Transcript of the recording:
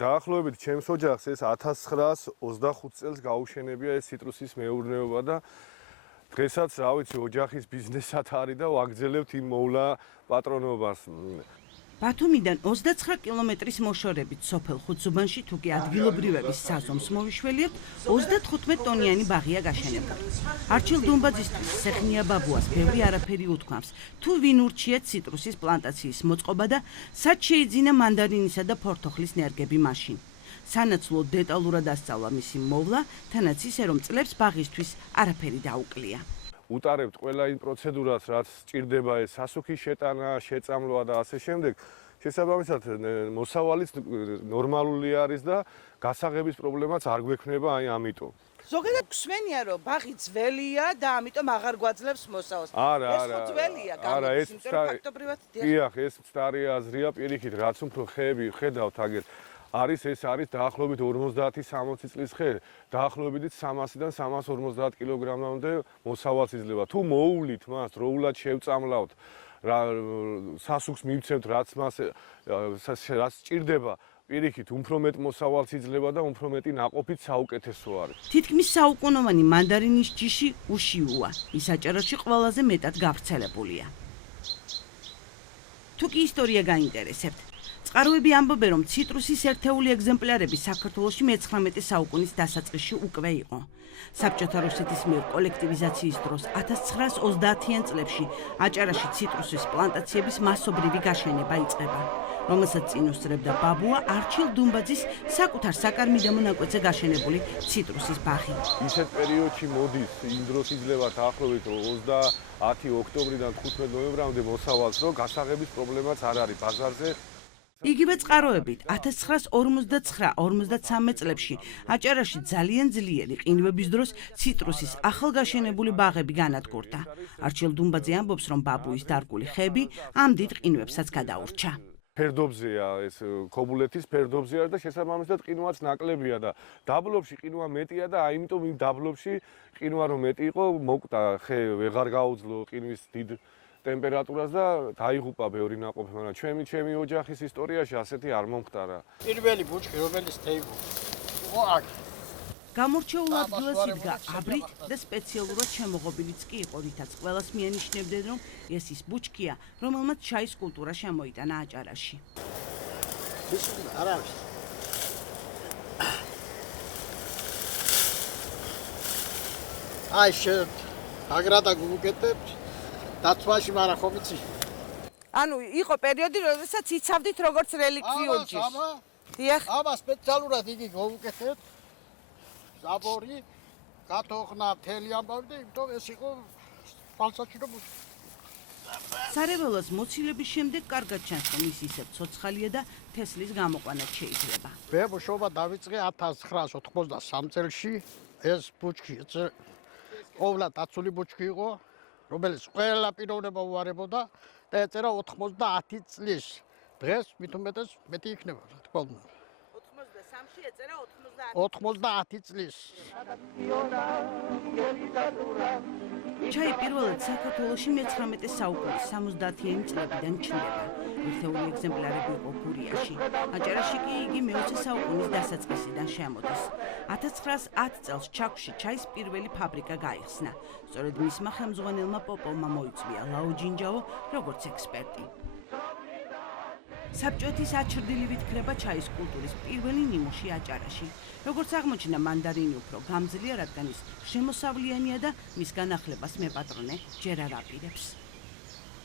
დაახლოებით ჩემს ოჯახს ეს 1925 წელს გაუშენებია ეს ციტრუსის მეურნეობა და დღესაც რა ვიცი ოჯახის ბიზნესად არის და ვაგრძელებთ იმ მოვლა პატრონობას. ბათუმიდან 29 კილომეტრის მოშორებით სოფელ ხუთზუბანში თუ კი ადგილობრივების საზომს მოვიშველიებთ 35 ტონიანი ბაღია გაშენებული. არჩილ დუმბაძისთვის სეხნია ბაბუას ბევრი არაფერი უთქვამს. თუ ვინ ურჩია ციტრუსის პლანტაციის მოწყობა და სად შეიძინა მანდარინისა და ფორთოხლის ნერგები მაშინ. სანაცვლოდ დეტალურად ასწავლა მისი მოვლა, თანაც ისე რომ წლებს ბაღისთვის არაფერი დაუკლია. უტარებთ ყველა იმ პროცედურას, რაც სჭირდება ეს სასუქის შეტანა, შეწამლვა და ასე შემდეგ. შესაბამისად, მოსავალიც ნორმალური არის და გასაღების პრობლემაც არ გვექნება აი ამიტომ. ზოგადად გვსმენია რომ ბაღი ძველია და ამიტომ აღარ გვაძლევს მოსავალს. ეს ხო ძველია, გამოდის, იმიტომ რომ ფაქტობრივად დიახ, ეს მცდარი აზრია პირიქით, რაც უფრო ხეები ხედავთ აგერ არის დაახლოებით 50-60 წლის ხე, დაახლოებით 300-დან 350 კილოგრამამდე მოსავალს იძლევა. თუ მოუვლით მას, დროულად შევწამლავთ, სასუქს მივცემთ, რაც სჭირდება, პირიქით, უფრო მეტ მოსავალს იძლევა და უფრო მეტი ნაყოფით საუკეთესო არის. თითქმის საუკუნოვანი მანდარინის ჯიში უშიუა. ის აჭარაში ყველაზე მეტად გავრცელებულია. თუ კი ისტორია გაინტერესებთ, წყაროები ამბობენ, რომ ციტრუსის ერთეული ეგზემპლარები საქართველოში მე-19 საუკუნის დასაწყისში უკვე იყო. საბჭოთა რუსეთის მიერ კოლექტივიზაციის დროს 1930-იან წლებში აჭარაში ციტრუსის პლანტაციების მასობრივი გაშენება იწყება, რომელსაც წინ უსწრებდა ბაბუა არჩილ დუმბაძის საკუთარ საკარმიდამო ნაკვეთზე გაშენებული ციტრუსის ბაღი. ისეთ პერიოდში მოდის იმ დროს იძლევა დაახლოებით 30 ოქტომბრიდან 15 ნოემბრამდე მოსავალს, რომ გასაღების პრობლემაც არ არის ბაზარზე. იგივე წყაროებით 1929-53 წლებში აჭარაში ძალიან ძლიერი ყინვების დროს ციტრუსის ახალგაშენებული ბაღები განადგურდა. არჩილ დუმბაძე ამბობს, რომ ბაბუის დარგული ხეები ამ დიდ ყინვებსაც გადაურჩა. ფერდობზეა ეს ქობულეთის ფერდობზეა და შესაბამისად ყინვაც ნაკლებია და დაბლობში ყინვა მეტია და აიმიტომ იმ დაბლობში ყინვა რომ მეტი იყო, მოკვდა ხე ვეღარ გაუძლო ყინვის დიდ ტემპერატურას და დაიღუპა ბევრი ნაყოფი, მაგრამ ჩემი ოჯახის ისტორიაში ასეთი არ მომხდარა. პირველი ბუჩქი, რომელიც თეიგო. აქ. გამორჩეულ ადგილას იდგა აბრით და სპეციალურად შემოღობილიც კი იყო, რითაც ყველას მიანიშნებდნენ, რომ ეს ის ბუჩქია, რომელმაც ჩაის კულტურა შემოიტანა აჭარაში. არა არის. აი აგრადა გუკეთებთ. დაცვაში მარა ხო ვიცი? ანუ იყო პერიოდი, როდესაც იცავდით როგორც რელიკვიურ ჯიშს. დიახ. აბა სპეციალურად იგი გავუკეთებთ. ზაბორი, გათოხნა, მთელი ამბავი და იმიტომ ეს იყო ფალსაჩირო ბუჩქი. სარეველას მოცილების შემდეგ კარგად ჩანს, რომ ის ისევ ცოცხალია და თესლის გამოყვანაც შეიძლება. ბებუშობა დავიწყე 1983 წელში. ეს ბუჩქი ყოვლა დაცული ბუჩქი იყო. რომელიც ყველა პიროვნება უარებოდა და ეწერა 90 წლის. დღეს მით უმეტეს მეტი იქნება, რა თქმა უნდა. 93-ში ეწერა 90 წლის. ჩაი პირველად საქართველოში მე-19 საუკუნის 70-იანი წლებიდან ჩნდება. ერთეული ეგზემპლარები იყო გურიაში. აჭარაში კი იგი მე-20 საუკუნის დასაწყისიდან შემოდის. 1910 წელს ჩაქვში ჩაის პირველი ფაბრიკა გაიხსნა. სწორედ მისმა ხელმძღვანელმა პოპოვმა მოიწვია ლაო ჯინჯაო როგორც ექსპერტი. საბჭოეთის აჩრდილივით ქრება ჩაის კულტურის პირველი ნიმუში აჭარაში. როგორც აღმოჩნდა, მანდარინი უფრო გამძლეა, რადგან ის შემოსავლიანია და მის განახლებას მეპატრონე ჯერ არ აპირებს.